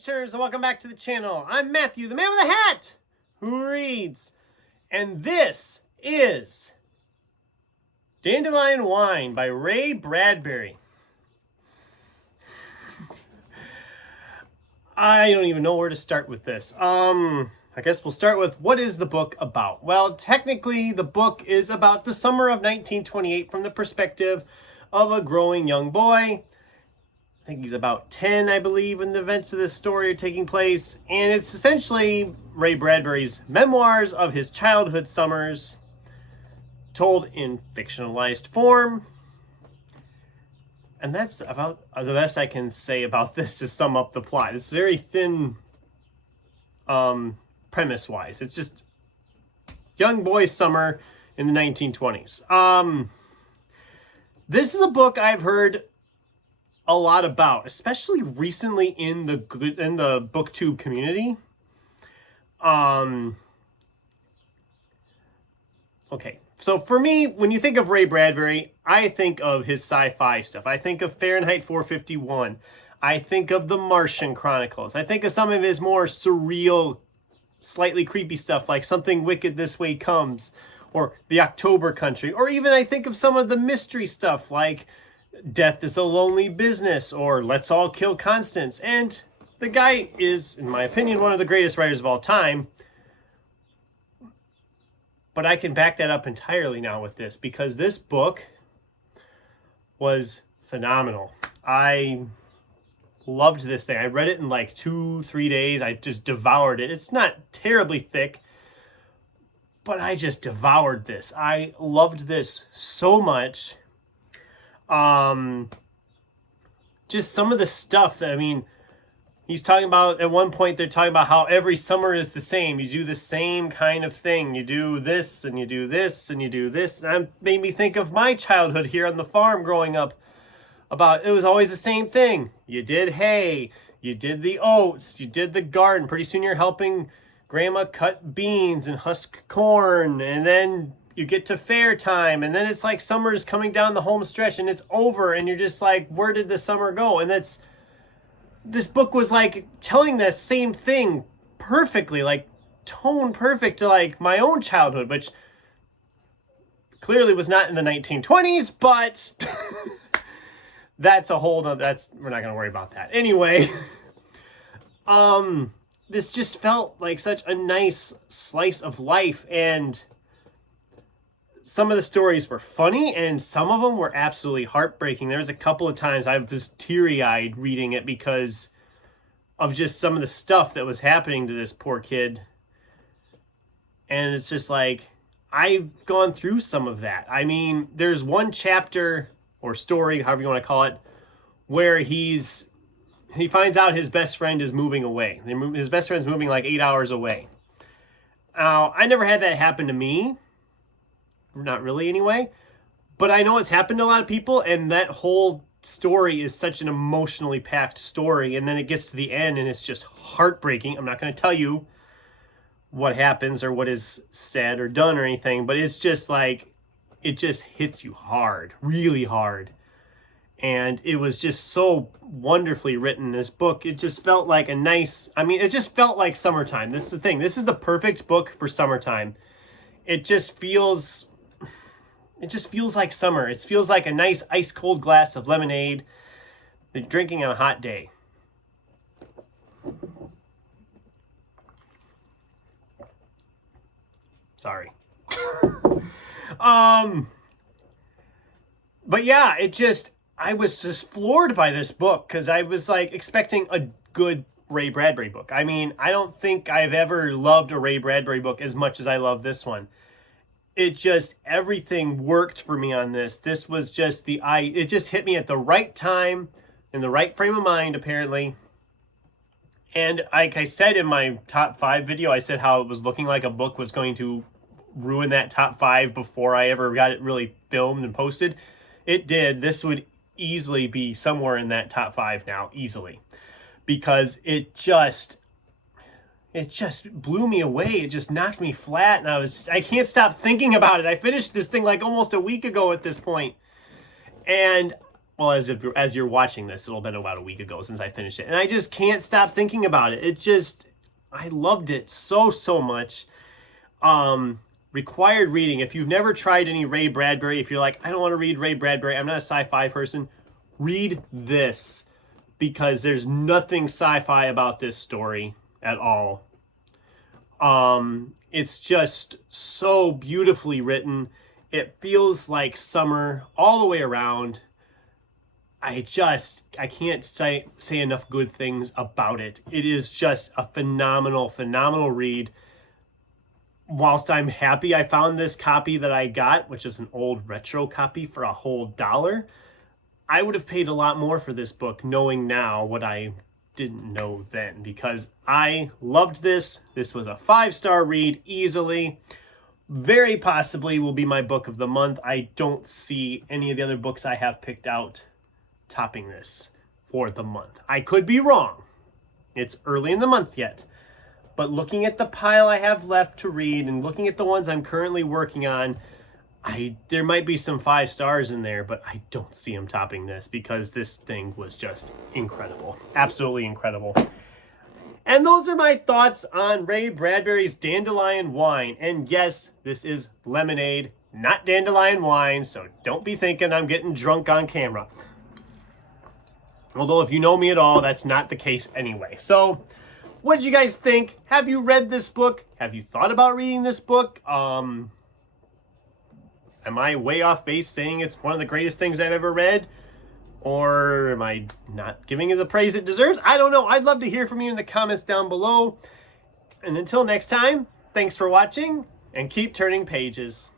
page-turners, and welcome back to the channel. I'm Matthew, the man with the hat, who reads. And this is Dandelion Wine by Bradbury. I don't even know where to start with this. I guess we'll start with, what is the book about? Well, technically, the book is about the summer of 1928 from the perspective of a growing young boy. I think he's about 10, I believe, when the events of this story are taking place. And it's essentially Bradbury's memoirs of his childhood summers, told in fictionalized form. And that's about the best I can say about this to sum up the plot. It's very thin premise-wise. It's just young boy's summer in the 1920s. This is a book I've heard a lot about, especially recently in the booktube community. Okay, so for me, when you think of Bradbury, I think of his sci-fi stuff. I think of Fahrenheit 451. I think of the Martian Chronicles. I think of some of his more surreal, slightly creepy stuff like Something Wicked This Way Comes, or The October Country, or even I think of some of the mystery stuff like Death is a Lonely Business, or Let's All Kill Constance. And the guy is, in my opinion, one of the greatest writers of all time. But I can back that up entirely now with this, because this book was phenomenal. I loved this thing. I read it in like 2-3 days. I just devoured it. It's not terribly thick, but I just devoured this. I loved this so much. Just some of the stuff that, I mean, he's talking about, at one point they're talking about how every summer is the same. You do the same kind of thing. You do this and you do this and you do this. And that made me think of my childhood here on the farm growing up, about it was always the same thing. You did hay, you did the oats, you did the garden. Pretty soon you're helping grandma cut beans and husk corn, and then you get to fair time, and then it's like summer is coming down the home stretch and it's over, and you're just like, where did the summer go? And this book was like telling that same thing perfectly, like tone perfect to like my own childhood, which clearly was not in the 1920s, but that's a whole nother, we're not going to worry about that. Anyway, this just felt like such a nice slice of life, and some of the stories were funny, and some of them were absolutely heartbreaking. There was a couple of times I was teary-eyed reading it because of just some of the stuff that was happening to this poor kid. And it's just like, I've gone through some of that. I mean, there's one chapter or story, however you want to call it, where he finds out his best friend is moving away. His best friend's moving like 8 hours away. Now, I never had that happen to me. Not really anyway, but I know it's happened to a lot of people, and that whole story is such an emotionally packed story, and then it gets to the end and it's just heartbreaking. I'm not going to tell you what happens or what is said or done or anything, but it's just like, it just hits you hard, really hard. And it was just so wonderfully written, this book. It just felt like a nice, I mean, it just felt like summertime. This is the thing. This is the perfect book for summertime. It just feels like summer. It feels like a nice ice cold glass of lemonade that you're drinking on a hot day. Sorry. But yeah, I was just floored by this book, because I was like expecting a good Bradbury book. I mean, I don't think I've ever loved a Bradbury book as much as I love this one. It just, everything worked for me on this. This was just it just hit me at the right time, in the right frame of mind, apparently. And like I said in my top 5 video, I said how it was looking like a book was going to ruin that top 5 before I ever got it really filmed and posted. It did. This would easily be somewhere in that top 5 now, easily. Because it just blew me away. It just knocked me flat, and I can't stop thinking about it. I finished this thing like almost a week ago at this point. And well, as you're watching this, it'll have been about a week ago since I finished it. And I just can't stop thinking about it. I loved it so much. Required reading. If you've never tried any Ray Bradbury, if you're like, I don't want to read Ray Bradbury, I'm not a sci-fi person, read this, because there's nothing sci-fi about this story at all. It's just so beautifully written. It feels like summer all the way around. I can't say enough good things about it. It is just a phenomenal read. Whilst I'm happy I found this copy that I got, which is an old retro copy, for a whole $1, I would have paid a lot more for this book knowing now what I didn't know then, because I loved this. This was a 5-star read easily. Very possibly will be my book of the month. I don't see any of the other books I have picked out topping this for the month. I could be wrong. It's early in the month yet. But looking at the pile I have left to read and looking at the ones I'm currently working on, there might be some 5 stars in there, but I don't see them topping this, because this thing was just incredible. Absolutely incredible. And those are my thoughts on Ray Bradbury's Dandelion Wine. And yes, this is lemonade, not dandelion wine, so don't be thinking I'm getting drunk on camera. Although if you know me at all, that's not the case anyway. So what did you guys think? Have you read this book? Have you thought about reading this book? Am I way off base saying it's one of the greatest things I've ever read? Or am I not giving it the praise it deserves? I don't know. I'd love to hear from you in the comments down below. And until next time, thanks for watching, and keep turning pages.